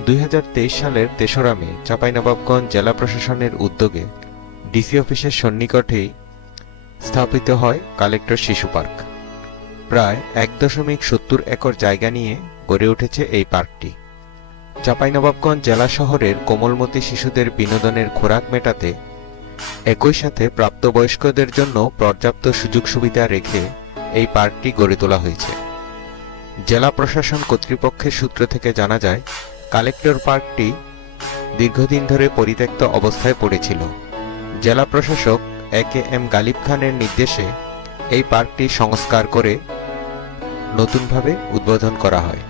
দুই হাজার তেইশ সালের তেসরা মে চাঁপাইনবাবগঞ্জ জেলা প্রশাসনের উদ্যোগে ডিসি অফিসের সন্নিকটেই স্থাপিত হয় কালেক্টর শিশু পার্ক। প্রায় এক দশমিক সত্তর একর জায়গা নিয়ে গড়ে উঠেছে এই পার্কটি। চাঁপাইনবাবগঞ্জ জেলা শহরের কোমলমতি শিশুদের বিনোদনের খোরাক মেটাতে একই সাথে প্রাপ্তবয়স্কদের জন্য পর্যাপ্ত সুযোগ সুবিধা রেখে এই পার্কটি গড়ে তোলা হয়েছে। জেলা প্রশাসন কর্তৃপক্ষের সূত্র থেকে জানা যায় কালেক্টর পার্কটি দীর্ঘদিন ধরে পরিত্যক্ত অবস্থায় পড়েছিল। জেলা প্রশাসক এ কে এম গালিব খানের নির্দেশে এই পার্কটি সংস্কার করে নতুনভাবে উদ্বোধন করা হয়।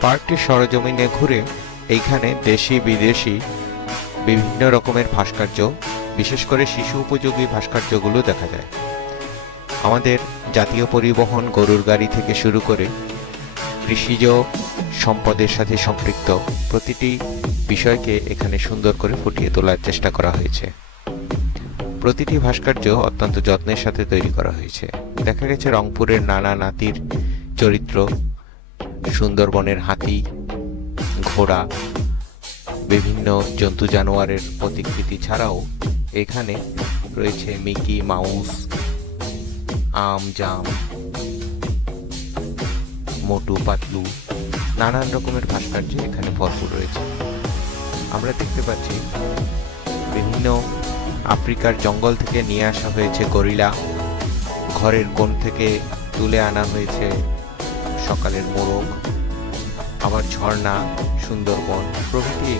পার্কটি সরজমিনে ঘুরে এইখানে দেশি, বিদেশি, বিভিন্ন রকমের ভাস্কর্য, বিশেষ করে শিশু উপযোগী ভাস্কর্যগুলো দেখা যায়। আমাদের জাতীয় পরিবহন গরুর গাড়ি থেকে শুরু করে কৃষিজ সম্পদের সাথে সম্পৃক্ত। প্রতিটি বিষয়কে এখানে সুন্দর করে ফুটিয়ে তোলার চেষ্টা করা হয়েছে। প্রতিটি ভাস্কর্য অত্যন্ত যত্নের সাথে তৈরি করা হয়েছে। দেখা গেছে রংপুরের নানা নাতির চরিত্র, সুন্দরবনের হাতি, ঘোড়া, বিভিন্ন জন্তু জানোয়ারের প্রতিকৃতি ছাড়াও এখানে রয়েছে মিকি মাউস, আম, জাম, মোটু, পাতলু নানান রকমের ভাস্কর্য এখানে ভরপুর রয়েছে। আমরা দেখতে পাচ্ছি বিভিন্ন আফ্রিকার জঙ্গল থেকে নিয়ে আসা হয়েছে গরিলা। ঘরের কোণ থেকে তুলে আনা হয়েছে সকালের মোরগ। আবার ঝর্ণা, সুন্দরবন প্রভৃতি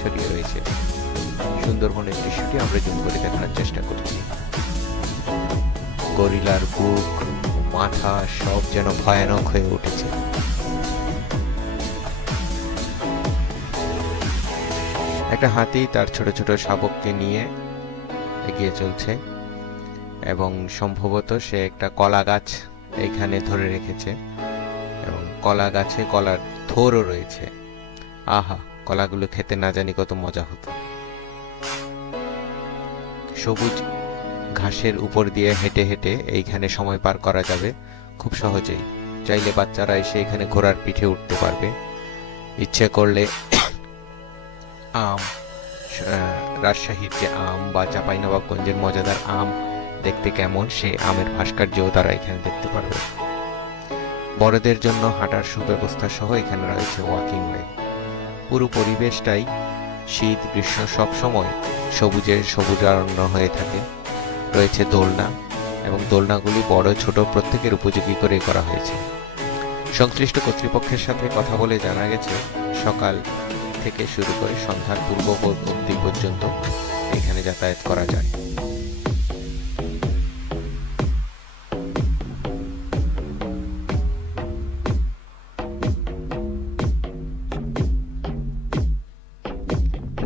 ছড়িয়ে রয়েছে। সুন্দরবনের দৃশ্যটি আমরা জুম করে দেখানোর চেষ্টা করছি। গরিলার বুক, মাথা সব যেন ভয়ানক হয়ে উঠেছে। একটা হাতি তার ছোট ছোট শাবককে নিয়ে এগিয়ে চলছে এবং সম্ভবত সে একটা কলা গাছ এখানে ধরে রেখেছে এবং কলা গাছে কলার থোরও রয়েছে। আহা, কলাগুলো খেতে না জানি কত মজা হতো। সবুজ ঘাসের উপর দিয়ে হেঁটে হেঁটে এইখানে সময় পার করা যাবে খুব সহজেই। চাইলে বাচ্চারা এসে এখানে ঘোড়ার পিঠে উঠতে পারবে। ইচ্ছে করলে আম রাজশাহীর যে আম বা চাঁপাইনবাবগঞ্জের মজাদার আম, দেখতে কেমন সে আমের ভাস্কর্যও তারা এখানে দেখতে পারবে। বড়দের জন্য হাঁটার সুব্যবস্থা সহ এখানে রয়েছে ওয়াকিং ওয়ে পুরো পরিবেশটাই শীত, গ্রীষ্ম সব সময় সবুজের সবুজারণ্য হয়ে থাকে। রয়েছে দোলনা এবং দোলনাগুলি বড়, ছোট প্রত্যেকের উপযোগী করে করা হয়েছে। সংশ্লিষ্ট কর্তৃপক্ষের সাথে কথা বলে জানা গেছে, সকাল থেকে শুরু করে সন্ধ্যার পূর্ব অবধি পর্যন্ত এখানে যাতায়াত করা যায়।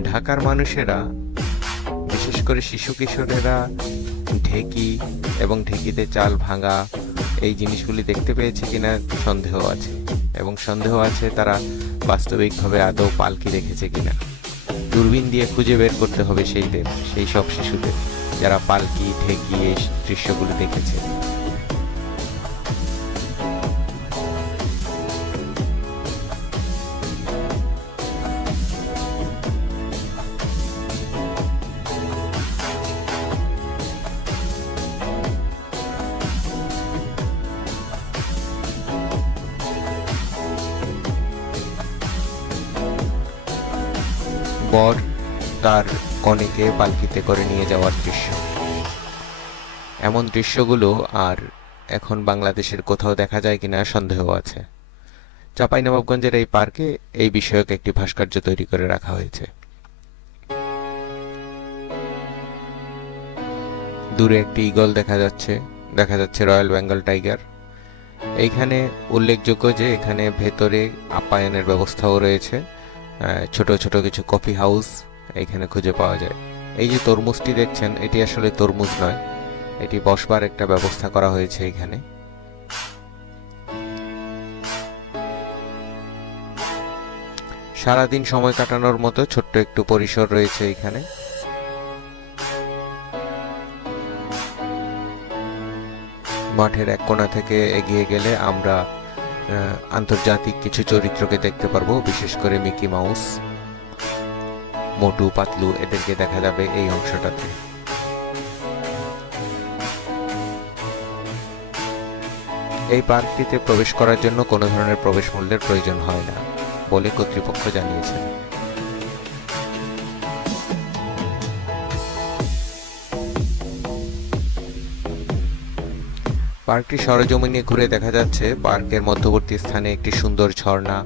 ঢাকার মানুষেরা, বিশেষ করে শিশু কিশোরেরা, ঢেকি এবং ঢেকিতে চাল ভাঙা এই জিনিসগুলি দেখতে পেয়েছে কিনা সন্দেহ আছে। এবং সন্দেহ আছে তারা বাস্তবিকভাবে আদৌ পালকি রেখেছে কিনা। দূরবীন দিয়ে খুঁজে বের করতে হবে সেইদের সেই সব শিশুদের, যারা পালকি, ঠেকিয়ে দৃশ্যগুলো দেখেছে। তার কনেকে পালকিতে করে নিয়ে যাওয়ার দৃশ্য। এমন দৃশ্যগুলো আর এখন বাংলাদেশের কোথাও দেখা যায় কিনা সন্দেহ আছে। চাঁপাইনবাবগঞ্জের এই পার্কে এই বিষয়ক একটি ভাস্কর্য তৈরি করে রাখা হয়েছে। দূরে একটি ঈগল দেখা যাচ্ছে দেখা যাচ্ছে রয়্যাল বেঙ্গল টাইগার। এইখানে উল্লেখযোগ্য যে এখানে ভেতরে আপ্যায়নের ব্যবস্থাও রয়েছে ছোট ছোট কিছু কফি হাউস এখানে খুঁজে পাওয়া যায়। এই যে তরমুজটি দেখছেন, এটি আসলে তরমুজ নয়, এটি বসবার একটা ব্যবস্থা করা হয়েছে এখানে। সারাদিন সময় কাটানোর মতো ছোট্ট একটু পরিসর রয়েছে এখানে। মাঠের এক কোণা থেকে এগিয়ে গেলে আমরা আন্তর্জাতিক কিছু চরিত্রকে দেখতে পারব, বিশেষ করে মিকি মাউস। মোটু, পাতলু, এদেরকে দেখা যাবে এই অংশটাতে। এই পার্কটিতে প্রবেশ করার জন্য কোনো ধরনের প্রবেশ মূল্যের প্রয়োজন হয় না, বলে কর্তৃপক্ষ জানিয়েছেন। পার্কটি সরজমিনে ঘুরে দেখা যাচ্ছে। পার্কের মধ্যবর্তী স্থানে একটি সুন্দর ঝর্ণা,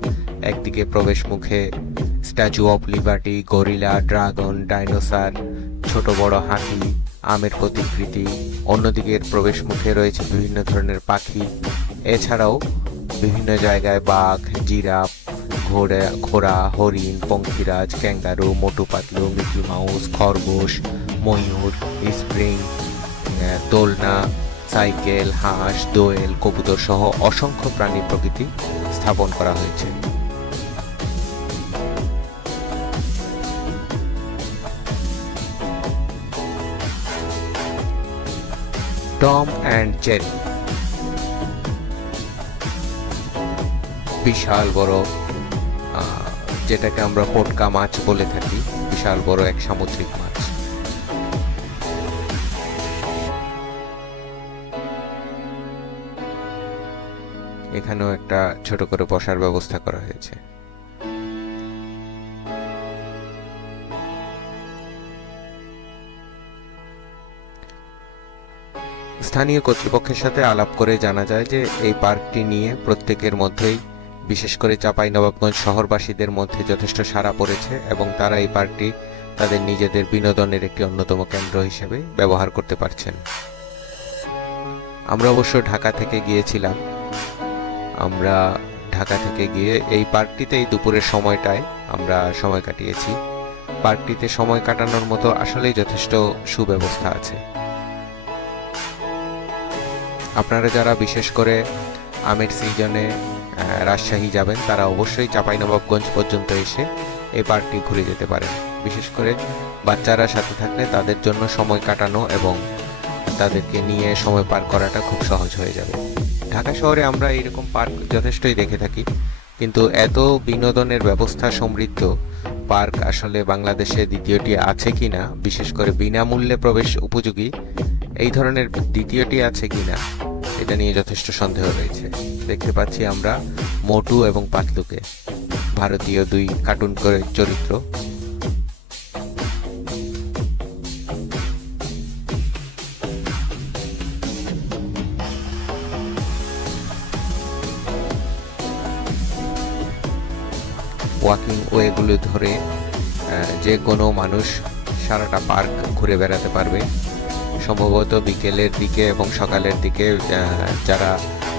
একদিকে প্রবেশ মুখে statue of liberty gorilla dragon dinosaur ছোট বড় হাতি, আমের প্রতিকৃতি অন্যদিকের প্রবেশ মুখে রয়েছে বিভিন্ন ধরনের পাখি। এছাড়াও বিভিন্ন জায়গায় বাঘ, জিরাফ, ঘোড়া ঘোড়া, হরিণ, পঙ্খিরাজ, kangaroo Motu Patlu Mickey Mouse, খরগোশ, ময়ূর, স্প্রিং দোলনা, সাইকেল, হাঁস, দোয়েল, কবুতর সহ অসংখ্য প্রাণী প্রকৃতি স্থাপন করা হয়েছে। Tom and Jerry. বিশাল বড় যেটাকে আমরা পোটকা মাছ বলে থাকি, বিশাল বড় এক সামুদ্রিক মাছ। এখানেও একটা ছোট করে বসার ব্যবস্থা করা হয়েছে। স্থানীয় কর্তৃপক্ষের সাথে আলাপ করে জানা যায় যে এই পার্কটি নিয়ে প্রত্যেকের মধ্যেই, বিশেষ করে চাঁপাইনবাবগঞ্জ শহরবাসীদের মধ্যে যথেষ্ট সাড়া পড়েছে এবং তারা এই পার্কটি তাদের নিজেদের বিনোদনের একটি অন্যতম কেন্দ্র হিসেবে ব্যবহার করতে পারছেন। আমরা অবশ্য ঢাকা থেকে গিয়েছিলাম। আমরা ঢাকা থেকে গিয়ে এই পার্কটিতে এই দুপুরের সময়টায় আমরা সময় কাটিয়েছি। পার্কটিতে সময় কাটানোর মতো আসলেই যথেষ্ট সুব্যবস্থা আছে। আপনারা যারা বিশেষ করে আমের সিজনে রাজশাহী যাবেন, তারা অবশ্যই চাঁপাইনবাবগঞ্জ পর্যন্ত এসে এই পার্কটি ঘুরে যেতে পারেন। বিশেষ করে বাচ্চারা সাথে থাকলে তাদের জন্য সময় কাটানো এবং তাদেরকে নিয়ে সময় পার করাটা খুব সহজ হয়ে যাবে। ঢাকা শহরে আমরা এরকম পার্ক যথেষ্টই দেখে থাকি, কিন্তু এত বিনোদনের ব্যবস্থা সমৃদ্ধ পার্ক আসলে বাংলাদেশে দ্বিতীয়টি আছে কিনা, বিশেষ করে বিনামূল্যে প্রবেশ উপযোগী এই ধরনের দ্বিতীয়টি আছে কিনা, এটা নিয়ে যথেষ্ট সন্দেহ রয়েছে। দেখতে পাচ্ছি আমরা মোটু এবং পাতলুকে, ভারতীয় দুই কার্টুন করে চরিত্র। ওয়াকিং ওয়েগুলো ধরে যে কোনো মানুষ সারাটা পার্ক ঘুরে বেড়াতে পারবে। সম্ভবত বিকেলের দিকে এবং সকালের দিকে যারা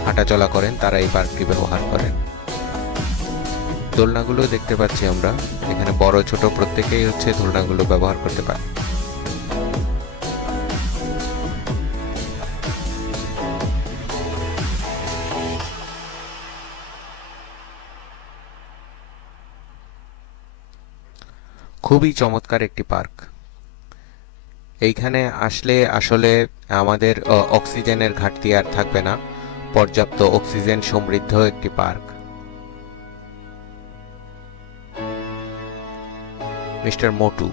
হাঁটাচলা করেন, তারা এই পার্কটি ব্যবহার করেন। দোলনাগুলো দেখতে পাচ্ছি আমরা। এখানে বড়, ছোট প্রত্যেকেই হচ্ছে দোলনাগুলো ব্যবহার করতে পারে। খুবই চমৎকার একটি পার্ক। এইখানে আসলে আসলে আমাদের অক্সিজেনের ঘাটতি আর থাকবে না। পর্যাপ্ত অক্সিজেন সমৃদ্ধ একটি পার্ক। মিস্টার মোটু।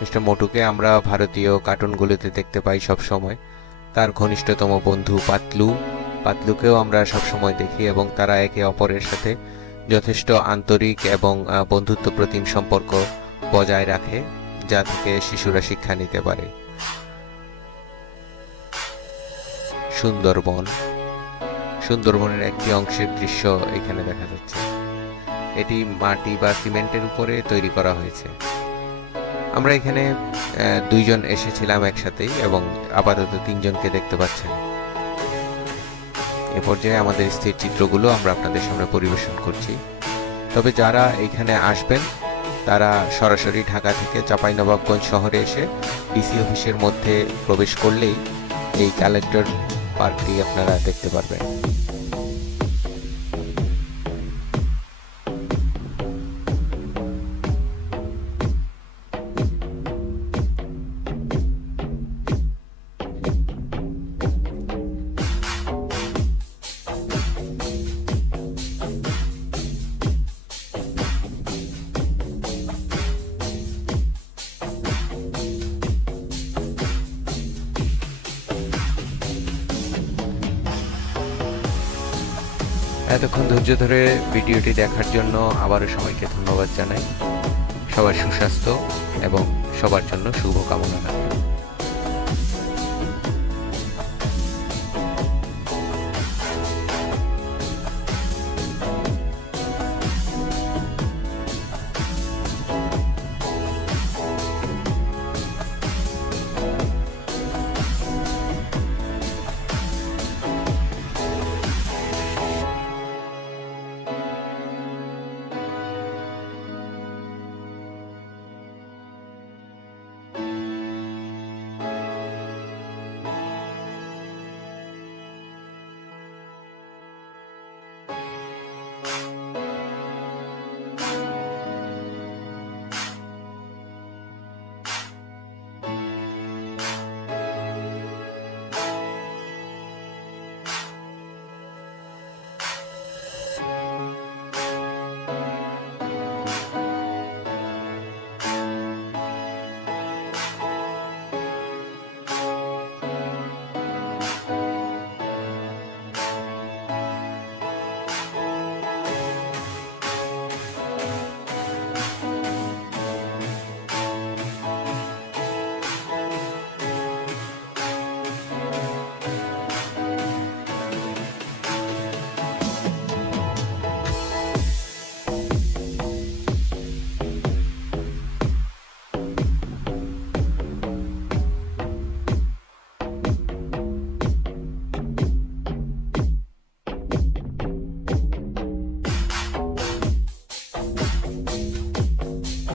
মিস্টার মোটুকে আমরা ভারতীয় কার্টুনগুলোতে দেখতে পাই সব সময় তার ঘনিষ্ঠতম বন্ধু পাতলু। পাতলুকেও আমরা সব সময় দেখি এবং তারা একে অপরের সাথে যথেষ্ট আন্তরিক এবং বন্ধুত্ব প্রতিম সম্পর্ক বজায় রাখে। যা থেকে শিশুরা শিক্ষা নিতে পারে। সুন্দরবন। সুন্দরবনের একটি অংশের দৃশ্য এখানে দেখা যাচ্ছে। এটি মাটি বা সিমেন্টের উপরে তৈরি করা হয়েছে। আমরা এখানে দুইজন এসেছিলাম একসাথেই এবং আপাতত তিনজনকে দেখতে পাচ্ছেন। এ পর্যায়ে আমাদের স্থির চিত্রগুলো আমরা আপনাদের সামনে পরিবেশন করছি। তবে যারা এখানে আসবেন তারা সরাসরি ঢাকা থেকে চাঁপাইনবাবগঞ্জ শহরে এসে ডিসি অফিসের মধ্যে প্রবেশ করলেই এই ক্যালেন্ডার পার্কটি আপনারা দেখতে পারবেন। এতক্ষণ ধৈর্য ধরে ভিডিওটি দেখার জন্য আবারও সবাইকে ধন্যবাদ জানাই। সবার সুস্বাস্থ্য এবং সবার জন্য শুভকামনা রাখি।